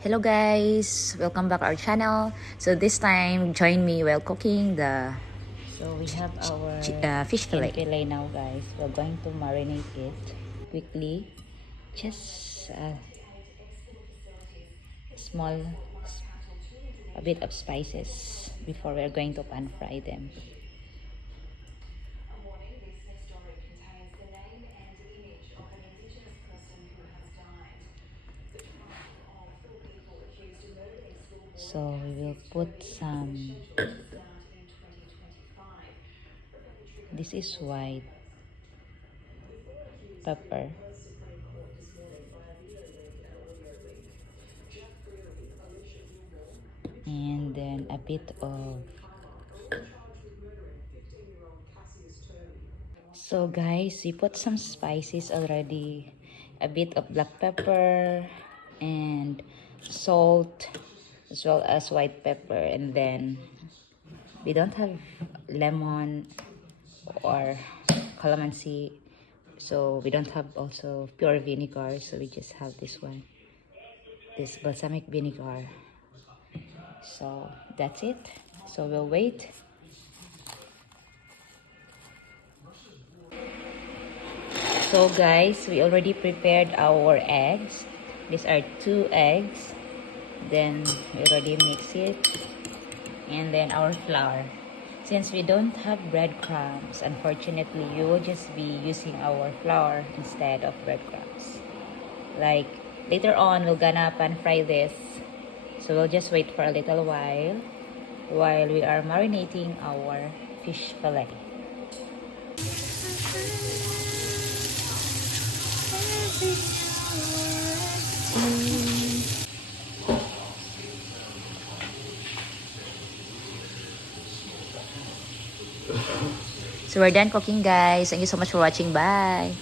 Hello guys, welcome back our channel. So this time, join me while cooking the So we have our fish fillet. fillet now, guys. We're going to marinate it quickly. Just small, a bit of spices before we're going to pan fry them. So we will put some. This is white pepper. And then a bit of. So guys, we put some spices already. A bit of black pepper and salt as well as white pepper. And then we don't have lemon or calamansi, so we don't have also pure vinegar, so we just have this one, this balsamic vinegar. So that's it. So we'll wait. So guys, we already prepared our eggs. These are 2 eggs. Then we already mix it. And then our flour. Since we don't have breadcrumbs, unfortunately, we will just be using our flour instead of breadcrumbs. Like later on, we're gonna pan fry this. So we'll just wait for a little while we are marinating our fish fillet. So we're done cooking guys. Thank you so much for watching. Bye!